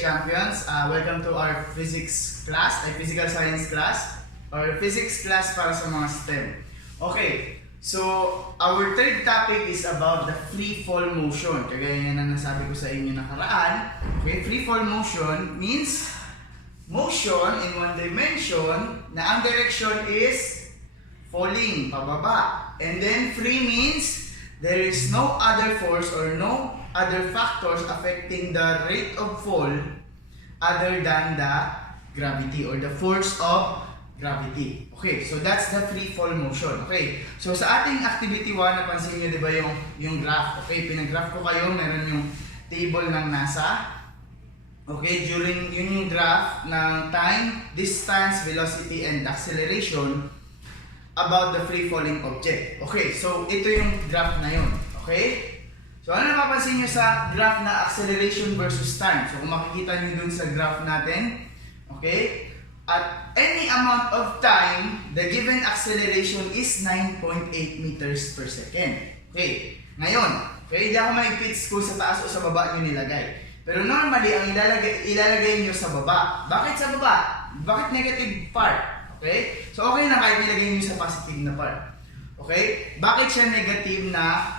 champions. Welcome to our physics class, ay physical science class, or physics class para sa mga STEM. Okay, so our third topic is about the free fall motion. Kagaya nga na nasabi ko sa inyo nakaraan. Okay, free fall motion means motion in one dimension na ang direction is falling, pababa. And then free means there is no other force or no other factors affecting the rate of fall other than the gravity or the force of gravity. Okay, so that's the free fall motion. Okay, so sa ating activity 1, napansin nyo diba yung graph? Okay, pinag-graph ko kayo, meron yung table ng NASA. Okay, during yung graph ng time, distance, velocity, and acceleration about the free falling object. Okay, so ito yung graph na yun. Okay? So ano napapansin nyo sa graph na acceleration versus time? So kung makikita nyo dun sa graph natin, okay? At any amount of time, the given acceleration is 9.8 meters per second. Okay? Ngayon, okay, hindi ako mag-fix kung sa taas o sa baba nyo nilagay. Pero normally, ang ilalagay nyo sa baba. Bakit sa baba? Bakit negative part? Okay? So okay na kahit nilagay nyo sa positive na part. Okay? Bakit siya negative na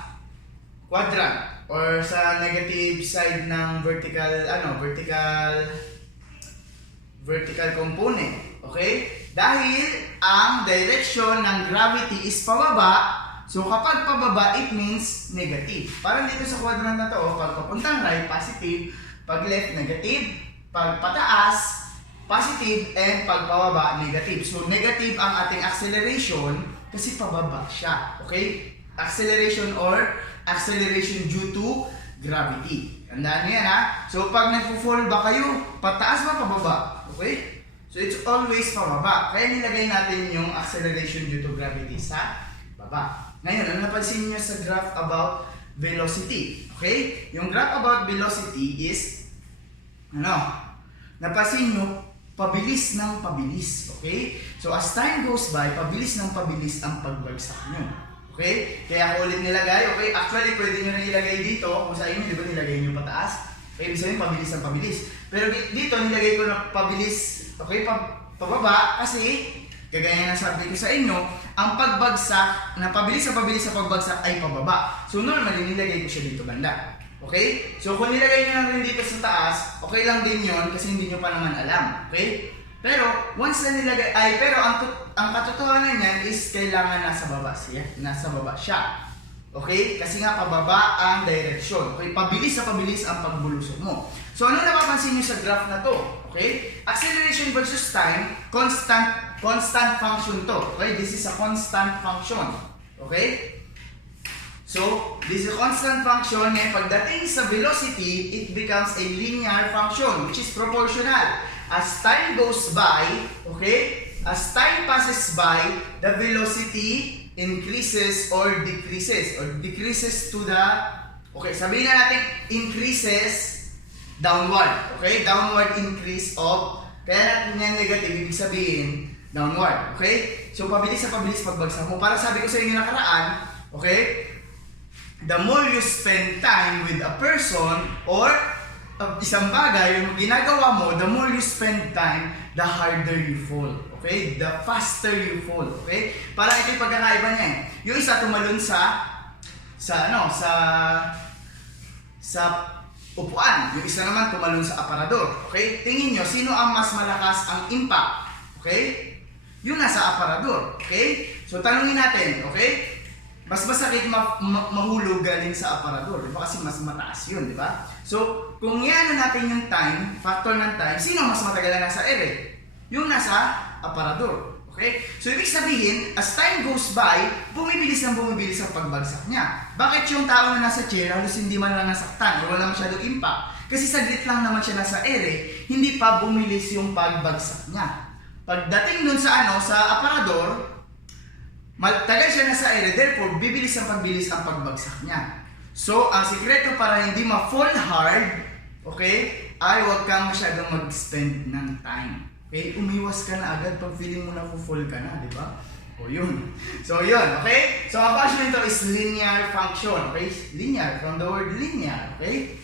quadrant or sa negative side ng vertical component? Okay? Dahil ang direction ng gravity is pababa, so kapag pababa, it means negative. Parang dito sa quadrant na to, pag papuntang right, positive, pag left, negative, pag pataas, positive, and pag pababa, negative. So negative ang ating acceleration kasi pababa siya. Okay? Acceleration or acceleration due to gravity. Tandaan niyo yan ha. So pag nagpo-fall ba kayo, pataas ba pababa? Okay? So it's always pababa. Kaya nilagay natin yung acceleration due to gravity sa baba. Ngayon, ano napansin niyo sa graph about velocity? Okay? Yung graph about velocity is napansin niyo pabilis ng pabilis. Okay? So as time goes by, pabilis ng pabilis ang pagbagsak niyo. Okay? Kaya ako ulit nilagay. Okay? Actually, pwede nyo rin ilagay dito. Kung sa inyo, di ba nilagay nyo pataas? Okay, ibig sabihin, pabilis ang pabilis. Pero dito, nilagay ko na pabilis, okay, pababa. Kasi, kagaya na sabi ko sa inyo, ang pagbagsak, na pabilis sa pagbagsak ay pababa. So, normally, nilagay ko siya dito banda. Okay? So, kung nilagay nyo lang rin dito sa taas, okay lang din yon kasi hindi nyo pa naman alam. Okay? Pero, once na nilagay, pero ang katotohanan niyan is kailangan nasa baba siya. Okay? Kasi nga pababa ang direction. Okay? Pabilis ang pagbulusok mo. So, ano napapansin niyo sa graph na to? Okay? Acceleration versus time, constant function to. Okay? This is a constant function. Okay? So, this is a constant function. Ngayon, pagdating sa velocity, it becomes a linear function, which is proportional. As time goes by, okay, as time passes by, the velocity increases or decreases to the, okay, sabihin na natin increases downward, okay, downward increase of, kaya natin yan negative, ibig sabihin downward, okay. So pabilis pagbagsak mo. Para sabi ko sa inyo nakaraan, okay, the more you spend time with a person or isang bagay, yung ginagawa mo, the more you spend time, the harder you fall. Okay? The faster you fall. Okay? Parang ito yung pagkakaiba niya eh. Yung isa tumalon sa upuan. Yung isa naman tumalon sa aparador. Okay? Tingin nyo, sino ang mas malakas ang impact? Okay? Yung nasa aparador. Okay? So, tanungin natin. Okay? Mas masakit mahulog galing sa aparador, di ba? Kasi mas mataas yun, di ba? So, kung yan natin yung time, factor ng time, sino mas matagal na nasa ere? Yung nasa aparador. Okay? So, ibig sabihin, as time goes by, bumibilis ang pagbagsak niya. Bakit yung tao na nasa chair, halos hindi man lang nasaktan, o wala masyadong impact? Kasi saglit lang naman siya nasa ere, hindi pa bumilis yung pagbagsak niya. Pagdating dun sa aparador, matagal siya nasa ere, therefore, bibilis ang pagbagsak niya. So, ang sikreto para hindi ma-fall hard, okay, ay huwag kang masyadong mag-spend ng time. Okay, umiwas ka na agad pag feeling mo na fall ka na, di ba? O yun. So, yun, okay? So, ang function nito is linear function, okay? Linear, from the word linear, okay?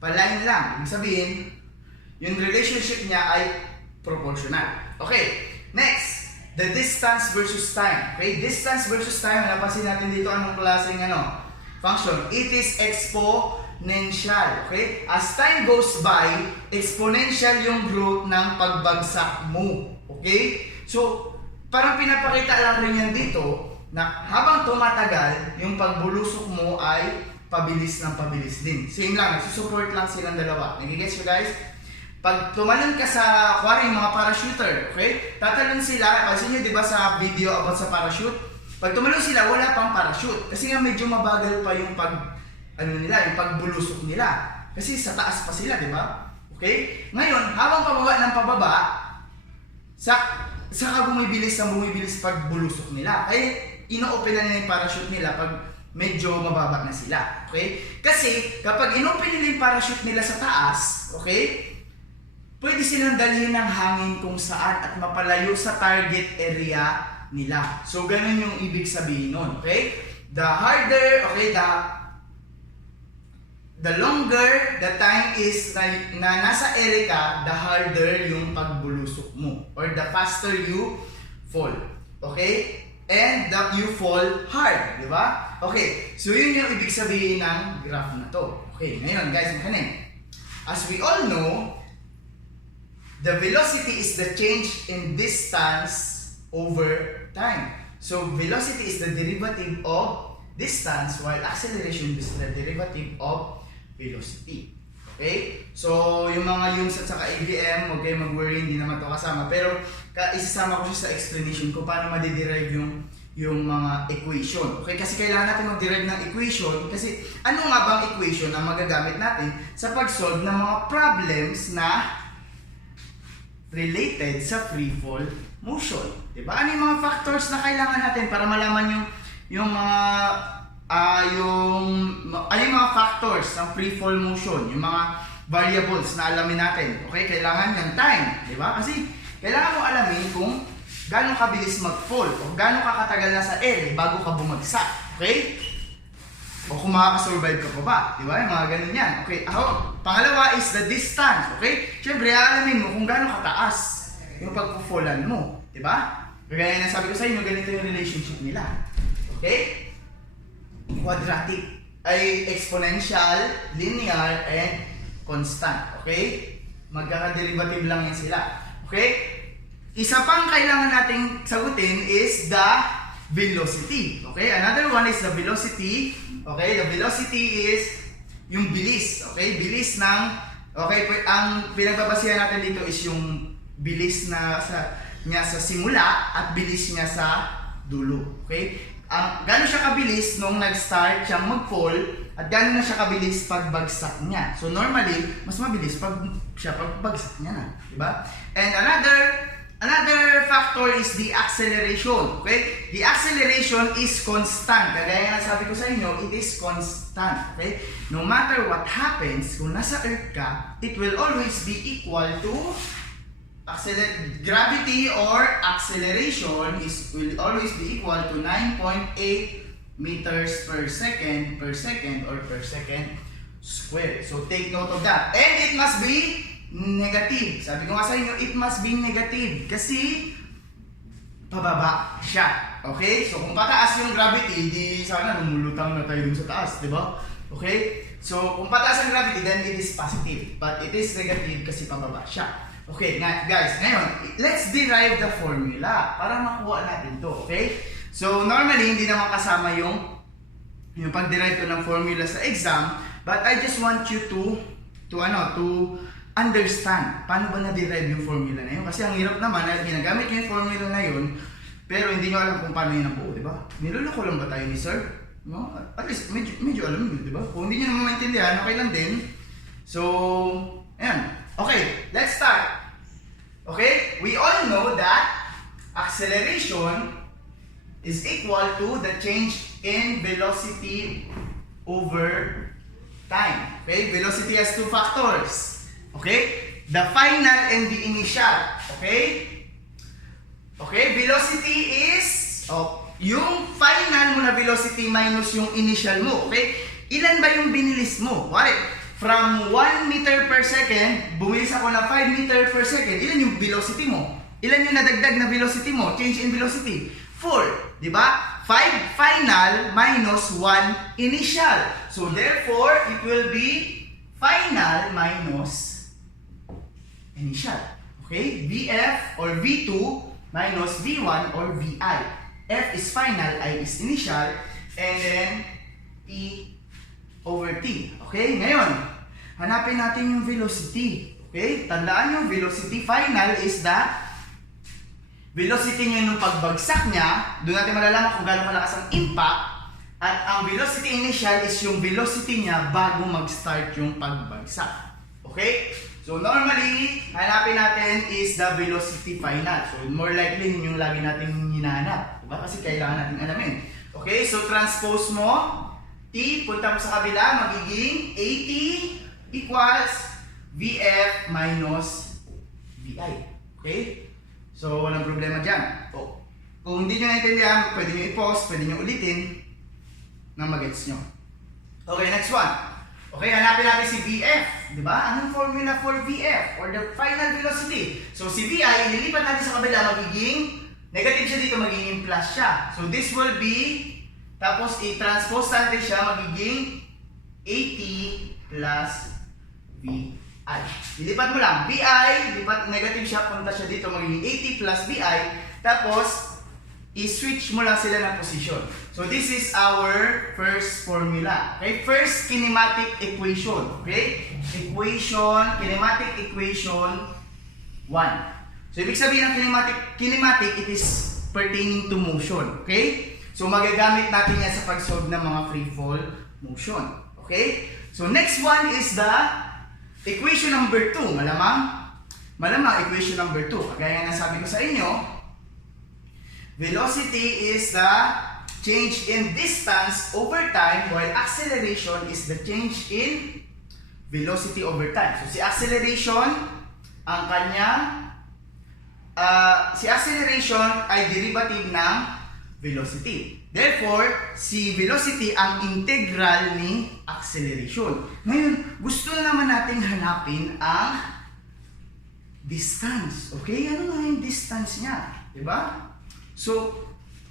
Palain lang. Ibig sabihin, yung relationship niya ay proportional. Okay, next, the distance versus time. Okay, distance versus time, napansin natin dito anong klaseng function. It is exponential. Okay, as time goes by, exponential yung growth ng pagbagsak mo. Okay, so parang pinapakita lang rin yan dito na habang tumatagal, yung pagbulusok mo ay pabilis ng pabilis din. Same lang, nagsusupport lang silang dalawa. Nagigets nyo guys? Pag tumalon ka sa, kuwari yung mga parachuter, okay? Tatalon sila, kasi nyo diba sa video about sa parachute? Pag tumalon sila, wala pang parachute. Kasi nga medyo mabagal pa yung yung pagbulusok nila. Kasi sa taas pa sila, diba? Okay? Ngayon, habang pababa ng pababa, saka bumibilis pagbulusok nila. Kaya ino-open na nila yung parachute nila pag medyo mababa na sila. Okay? Kasi kapag inopen nila yung parachute nila sa taas, okay? Pwede silang dalhin ng hangin kung saan at mapalayo sa target area nila. So ganun yung ibig sabihin nun. Okay? The harder, okay, the longer the time is na nasa ere ka, the harder yung pagbulusok mo. Or the faster you fall. Okay? And that you fall hard. Di ba? Okay. So yun yung ibig sabihin ng graph na to. Okay. Ngayon guys, makanin. As we all know, the velocity is the change in distance over time. So velocity is the derivative of distance, while acceleration is the derivative of velocity. Okay? So, yung mga UNS at saka ABM, huwag kayo mag-worry, hindi naman ito kasama. Pero, isasama ko siya sa explanation ko paano madiderive yung mga equation. Okay? Kasi kailangan natin mag-derive ng equation. Kasi, ano nga bang equation ang magagamit natin sa pag-solve ng mga problems na related sa free fall motion? Diba? Ano yung mga factors na kailangan natin para malaman yung mga yung mga factors ng free fall motion, yung mga variables na alamin natin. Okay, kailangan yung time, di ba? Kasi kailangan mo alamin kung gaano kabilis mag-fall o gaano kakatagal na sa ere bago ka bumagsak. Okay? O kung makakasurvive ka pa ba, di ba? Yung mga ganun yan. Okay, pangalawa is the distance. Okay? Siyempre, alamin mo kung gaano kataas yung pag-fallan mo, di ba? Kaya na sabi ko sa inyo, ganito yung relationship nila. Okay? Quadratic ay exponential, linear, and constant. Okay? Magkaka-derivative lang yan sila. Okay? Isa pang kailangan nating sagutin is the velocity. Okay? Another one is the velocity. Okay? The velocity is yung bilis. Okay? Bilis ng... Okay? Ang pinagbabasihan natin dito is yung bilis niya sa simula at bilis niya sa dulo. Okay? Gano'n siya kabilis nung nag-start siyang mag-fall at gano'n na siya kabilis pagbagsak niya. So normally, mas mabilis pagbagsak niya na, di ba? And another factor is the acceleration. Okay? The acceleration is constant. Kagaya nga sabi ko sa inyo, it is constant. Okay? No matter what happens, kung nasa Earth ka, it will always be equal to gravity or acceleration will always be equal to 9.8 meters per second or per second squared. So take note of that. And it must be negative. Sabi ko nga sa inyo, it must be negative kasi pababa siya. Okay? So kung pataas yung gravity, di sana lumulutang na tayo dun sa taas, di ba? Okay? So kung pataas ang gravity, then it is positive. But it is negative kasi pababa siya. Okay, guys, ngayon, let's derive the formula para makuha natin to, okay? So, normally, hindi naman kasama yung pag-derive ko ng formula sa exam, but I just want you to understand paano ba na-derive yung formula na yun. Kasi ang hirap naman, ginagamit yung formula na yun, pero hindi nyo alam kung paano yun nabuo, di ba? Niloloko lang ba tayo ni sir? No? At least, medyo alam nyo, di ba? Kung hindi nyo naman maintindihan, okay lang din. So, ayan. Okay, let's start. Okay, we all know that acceleration is equal to the change in velocity over time. Okay, velocity has two factors. Okay, the final and the initial. Okay, velocity is yung final mo na velocity minus yung initial mo. Okay, ilan ba yung binilis mo? from 1 meter per second, bumilis ako na 5 meter per second. Ilan yung velocity mo? Ilan yung nadagdag na velocity mo? Change in velocity. 4. Di ba? 5 final minus 1 initial. So therefore, it will be final minus initial. Okay? VF or V2 minus V1 or VI. F is final, I is initial, and then T over T. Okay? Ngayon, hanapin natin yung velocity. Okay? Tandaan nyo, velocity final is the velocity nyo nung pagbagsak niya. Doon natin malalaman kung gaano kalakas ang impact. At ang velocity initial is yung velocity niya bago mag-start yung pagbagsak. Okay? So normally, hanapin natin is the velocity final. So more likely, yun yung lagi natin hinahanap. Diba? Kasi kailangan natin alamin. Okay? So transpose mo. T, punta mo sa kabila, magiging AT equals VF minus VI. Okay? So walang problema dyan. Oh. Kung hindi nyo naintindihan, pwede nyo i-pause, pwede nyo ulitin na mag-gets nyo. Okay, next one. Okay, hanapin natin si VF. Diba? Anong formula for VF? Or the final velocity. So si VI, ililipat natin sa kabila, magiging negative siya dito, magiging plus siya. So this will be, tapos i-transpose natin siya, magiging AT plus VI. Ilipat mo lang. VI, lipat negative siya, punta siya dito, magiging AT plus VI. Tapos, i-switch mo lang sila ng position. So this is our first formula. Okay? First kinematic equation. Okay? Kinematic equation 1. So ibig sabihin ng kinematic, it is pertaining to motion. Okay? So magagamit natin yan sa pag-solve ng mga free fall motion. Okay? So next one is the equation number 2. Malamang equation number 2. Kagaya nga sabi ko sa inyo, velocity is the change in distance over time, while acceleration is the change in velocity over time. So si acceleration, ang kanyang si acceleration ay derivative ng velocity. Therefore, si velocity ang integral ni acceleration. Ngayon, gusto na naman nating hanapin ang distance. Okay? Ano nga yung distance niya? Diba? So,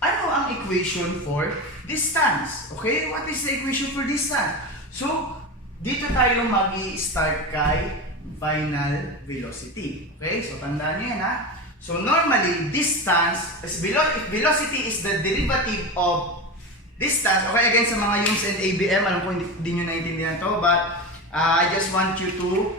ano ang equation for distance? Okay? What is the equation for distance? So, dito tayo mag-i-start kay final velocity. Okay? So, tandaan niyo yan ha. So, normally, distance, if velocity is the derivative of distance, okay, again sa mga UMS and ABM, alam ko hindi nyo naiintindihan to, but I just want you to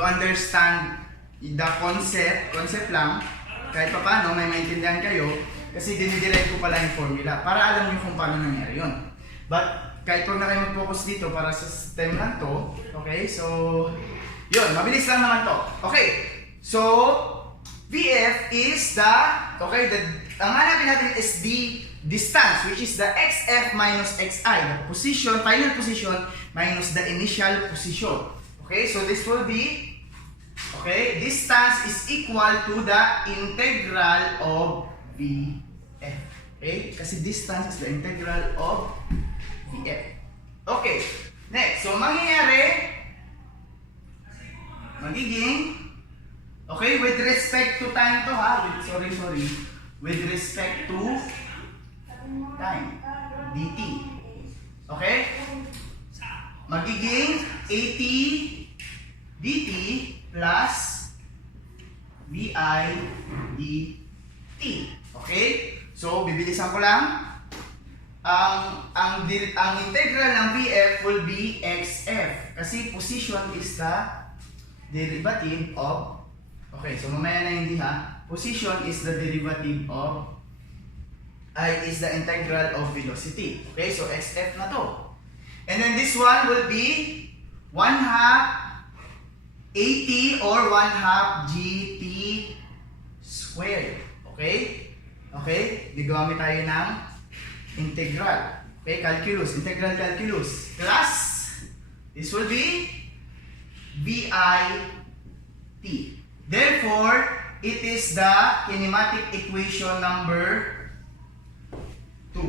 understand the concept lang, kahit pa paano may maintindihan kayo, kasi diniderive ko pala yung formula, para alam nyo kung paano nangyari yun. But, kahit huwag na kayo mag-focus dito para sa STEM lang to, okay, so, yun, mabilis lang naman to. Okay, so, VF is the, okay, ang hanapin natin is the distance, which is the XF minus XI, the position, final position, minus the initial position. Okay, so this will be, okay, distance is equal to the integral of VF. Okay, kasi distance is the integral of VF. Okay, next, so mangyayari, magiging, okay, with respect to time to ha, sorry, with respect to time, dt. Okay? Magiging 80 dt plus vi dt. Okay? So, bibilisan ko lang. Ang integral ng VF will be XF. Kasi position is the derivative of, okay, so mamaya na hindi ha. Position is the derivative of, is the integral of velocity. Okay, so XF na to. And then this one will be 1/2 AT or 1/2 GT squared. Okay? Okay, gagawin tayo ng integral. Okay, calculus, integral calculus. Plus, this will be VIT. Therefore, it is the kinematic equation number 2.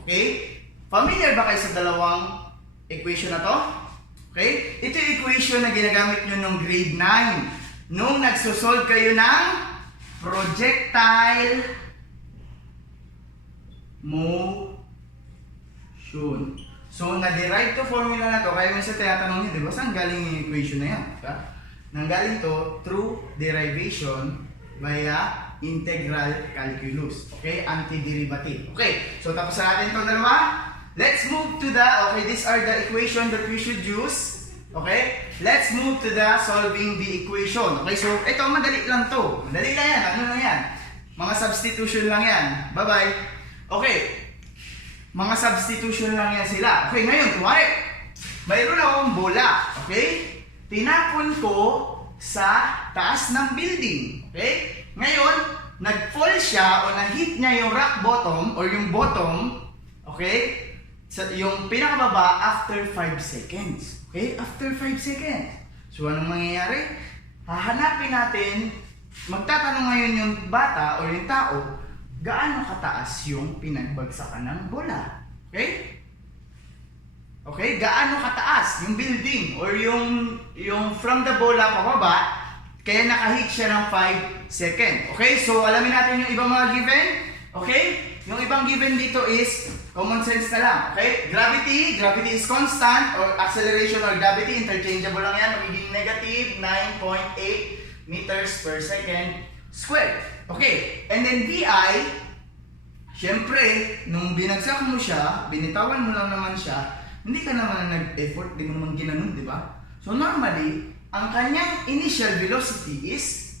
Okay? Familiar ba kayo sa dalawang equation na to? Okay? Ito yung equation na ginagamit nyo nung grade 9. Nung nagsosolve kayo ng projectile motion. So, na-derive to formula na to, kaya mo sa tinatanong nyo, di ba? Saan galing yung equation na yan? Diba? Nanggaling to through derivation via integral calculus. Okay? Antiderivative. Okay? So, tapos na natin itong dalawa. Let's move to the, okay, these are the equation that we should use. Okay? Let's move to the solving the equation. Okay? So, ito, madali lang to. Madali lang yan. Ano lang yan? Mga substitution lang yan. Bye-bye. Okay. Mga substitution lang yan sila. Okay, ngayon, tuwari. Mayroon akong bola. Okay? Tinapon ko sa taas ng building. Okay? Ngayon, nag-fall siya o nag-hit niya yung rock bottom or yung bottom. Okay? Yung pinakababa after 5 seconds. Okay? After 5 seconds. So, anong mangyayari? Hahanapin natin, magtatanong ngayon yung bata o yung tao, gaano kataas yung pinagbagsakan ng bola? Okay? Okay? Gaano kataas yung building or yung from the bola pababa, kaya nakahit siya ng 5 seconds. Okay? So, alamin natin yung ibang mga given. Okay? Yung ibang given dito is common sense na lang. Okay? Gravity is constant or acceleration or gravity, interchangeable lang yan. Magiging negative 9.8 meters per second squared. Okay, and then VI, syempre, nung binagsak mo siya, binitawan mo lang naman siya, hindi ka naman nag-effort, di mo naman ginanon, di ba? So normally, ang kanyang initial velocity is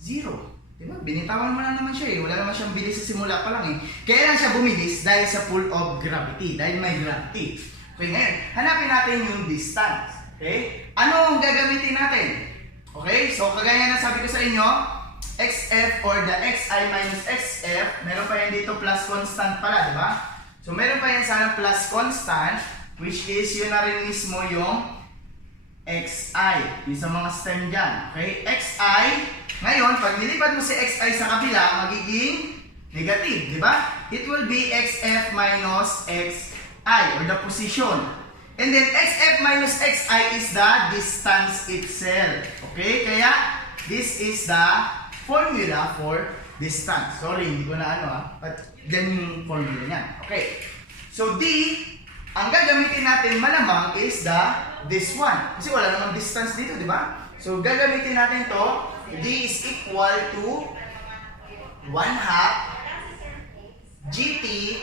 0. Di ba? Binitawan mo lang naman siya eh. Wala naman siyang bilis sa simula pa lang eh. Kaya lang siya bumilis dahil sa pull of gravity, dahil may gravity. Okay, ngayon, hanapin natin yung distance. Okay? Ano ang gagamitin natin? Okay, so kagaya na sabi ko sa inyo, XF or the XI minus XF, meron pa yan dito plus constant pala, di ba? So meron pa yan sana plus constant, which is yun na rin mismo yung XI, yung sa mga stem dyan. Okay, XI, ngayon, pag nilipad mo si XI sa kabila, magiging negative, di ba? It will be XF minus XI, or the position. And then, XF minus XI is the distance itself. Okay? Kaya, this is the formula for distance. Sorry, hindi ko na but yan yung formula niya. Okay. So, D, ang gagamitin natin malamang is this one. Kasi wala namang distance dito, di ba? So, gagamitin natin to. D is equal to 1/2 GT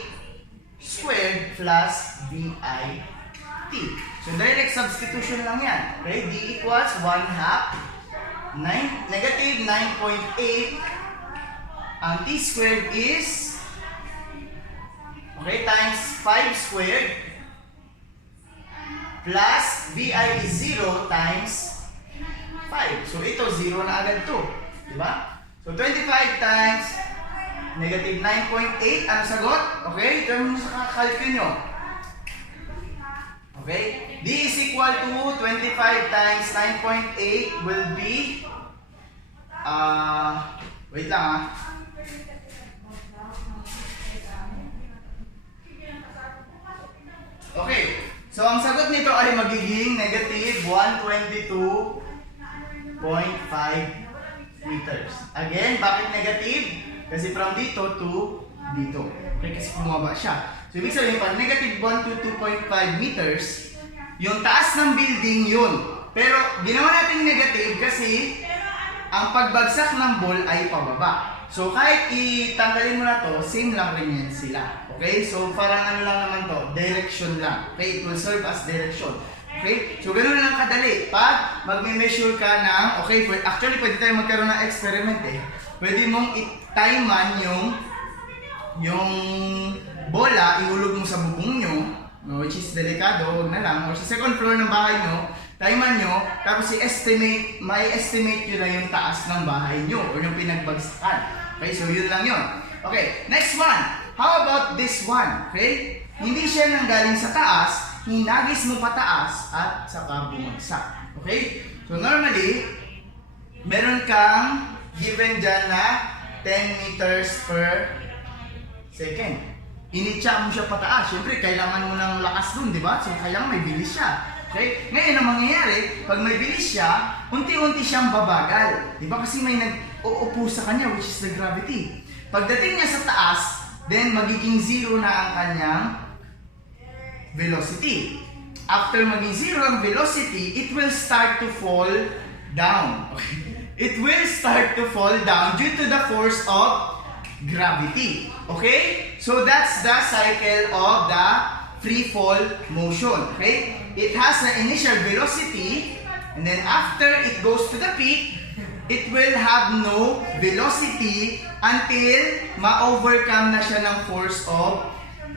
squared plus VI T. So, direct substitution lang yan. Okay? D equals 1/2 negative 9.8. Ang T squared is times 5 squared plus VI is 0 times 5. So, ito 0 na agad to. Diba? So, 25 times negative 9.8. Ano sagot? Okay? Ito mo sa kakalkul nyo. Okay? D is equal to 25 times 9.8 will be wait lang Okay. So, ang sagot nito ay magiging negative 122.5 meters. Again, bakit negative? Kasi from dito to dito. Okay, kasi bumaba siya. So, ibig sabihin pa, negative 122.5 meters, yung taas ng building yun. Pero, ginawa natin negative kasi ang pagbagsak ng ball ay pababa. So, kahit itanggalin mo na to, same lang rin yan sila. Okay? So, parang ano lang naman to, direction lang. Okay? It will serve as direction. Okay? So, ganun lang kadali. Pag magme-measure ka ng, okay, actually, pwede tayo magkaroon ng experiment eh. Pwede mong i-timean yung bola, ihulog mo sa bubong nyo, no, which is delikado, huwag na lang, or sa second floor ng bahay nyo, timean nyo, tapos may estimate nyo na yung taas ng bahay nyo, or yung pinagbagsakan. Okay, so yun lang yun. Okay, next one. How about this one? Okay, hindi siya nanggaling sa taas, hinagis mo pataas, at saka bumagsak. Okay, so normally, meron kang given dyan na 10 meters per second. Initya mo siya pataas. Siyempre, kailangan mo ng lakas dun, di ba? So, kailangan may bilis siya. Okay? Ngayon, ang mangyayari, pag may bilis siya, unti-unti siyang babagal. Diba? Kasi may nag-uupo sa kanya, which is the gravity. Pagdating niya sa taas, then magiging zero na ang kanyang velocity. After maging zero ang velocity, it will start to fall down. Okay? It will start to fall down due to the force of gravity. Okay? So that's the cycle of the free fall motion. Okay? It has an initial velocity, and then after it goes to the peak, it will have no velocity until ma-overcome na siya ng force of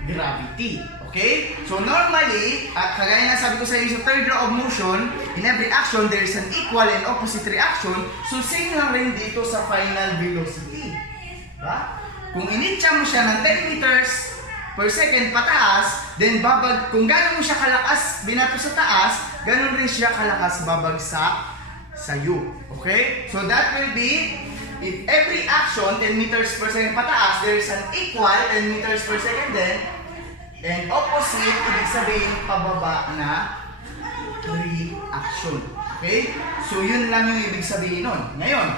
gravity. Okay? So normally, at kagaya na sabi ko sa inyo sa third law of motion, in every action, there is an equal and opposite reaction. So same lang rin dito sa final velocity. Diba? Kung initya mo siya ng 10 meters per second pataas, then kung gano'n mo siya kalakas binato sa taas, gano'n rin siya kalakas babagsak sa iyo. Okay? So that will be, if every action 10 meters per second pataas, there is an equal 10 meters per second then, and opposite, ibig sabihin pababa na reaction. Okay? So yun lang yung ibig sabihin nun. Ngayon,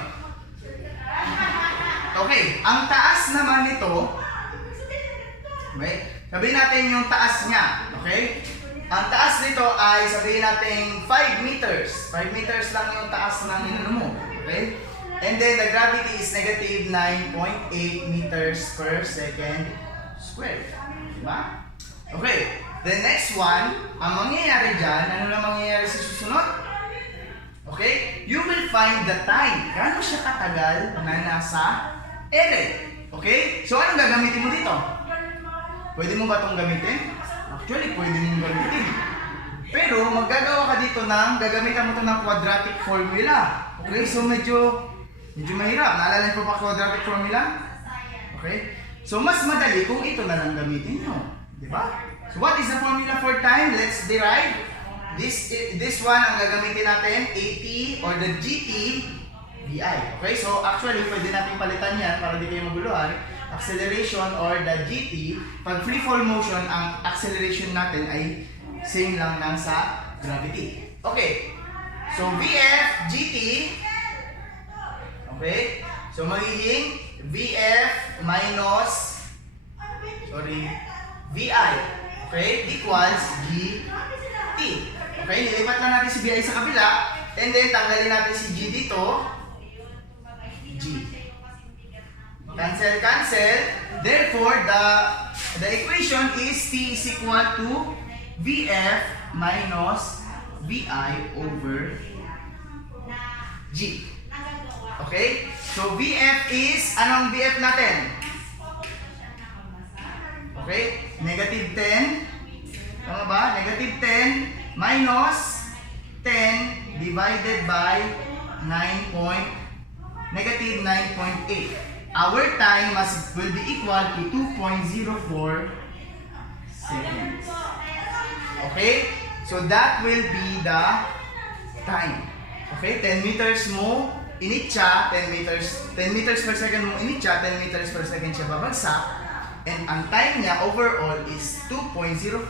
okay, ang taas naman nito, okay, sabihin natin yung taas niya. Okay? Ang taas nito ay sabihin natin 5 meters. 5 meters lang yung taas ng inano mo. Okay? And then the gravity is negative 9.8 meters per second squared. Diba? Okay, the next one, ang mangyayari dyan, ano na mangyayari sa susunod? Okay, you will find the time. Gaano siya katagal na nasa ere. Okay, so anong gagamitin mo dito? Pwede mo ba itong gamitin? Actually, pwede mong gamitin. Pero maggagawa ka dito ng, gagamitan mo ito ng quadratic formula. Okay, so medyo mahirap. Naalala niyo pa quadratic formula? Okay, so mas madali kung ito na lang gamitin nyo. Diba? So what is the formula for time? Let's derive. This one ang gagamitin natin, AT or the GT VI. Okay? So actually, pwede natin palitan yan para di kayo maguluhan. Acceleration or the GT. Pag free fall motion, ang acceleration natin ay same lang ng sa gravity. Okay. So VF, GT. Okay? So magiging VF minus VI, okay, equals GT. Okay, nilipat lang natin si VI sa kabila, and then tanggalin natin si G dito, G. Cancel, cancel. Therefore, the equation is T is equal to VF minus VI over G. Okay, so VF is, anong VF natin? Okay, negative 10. Tama ba? Negative 10 minus 10 divided by negative 9.8. Our time will be equal to 2.04 seconds. Okay? So that will be the time. Okay? 10 meters mo initya, 10 meters per second mo initya, 10 meters per second siya babagsak. And ang time niya overall is 2.04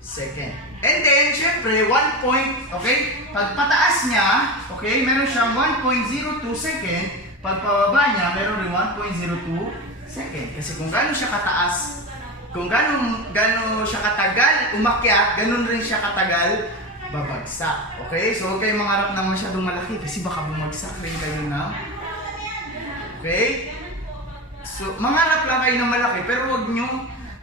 second. And then, syempre, 1 point, okay? Pag pataas niya, okay, meron siyang 1.02 second. Pag pababa niya, meron rin 1.02 second. Kasi kung gano'n siya kataas, kung gano'n siya katagal umakyat, gano'n rin siya katagal babagsak. Okay? So, huwag kayong mangarap ng masyadong malaki kasi baka bumagsak rin kayo na. Okay? So, mangarap lang kayo ng malaki, pero huwag nyo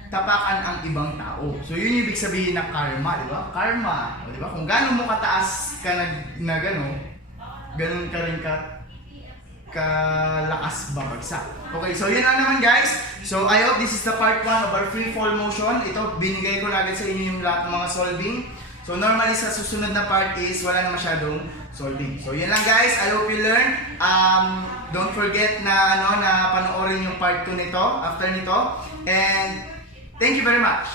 tapakan ang ibang tao. So, yun yung ibig sabihin ng karma, di ba? Karma, di ba? Kung gano'n mo kataas ka na gano'n, gano'n ka rin kalakas babagsak. Okay, so yun na naman guys. So, I hope this is the part 1 of our free fall motion. Ito, binigay ko agad sa inyo yung lahat ng mga solving. So normally sa susunod na part is wala na masyadong solving. So yun lang guys, I hope you learn. Don't forget na panoorin yung part 2 nito, after nito. And thank you very much.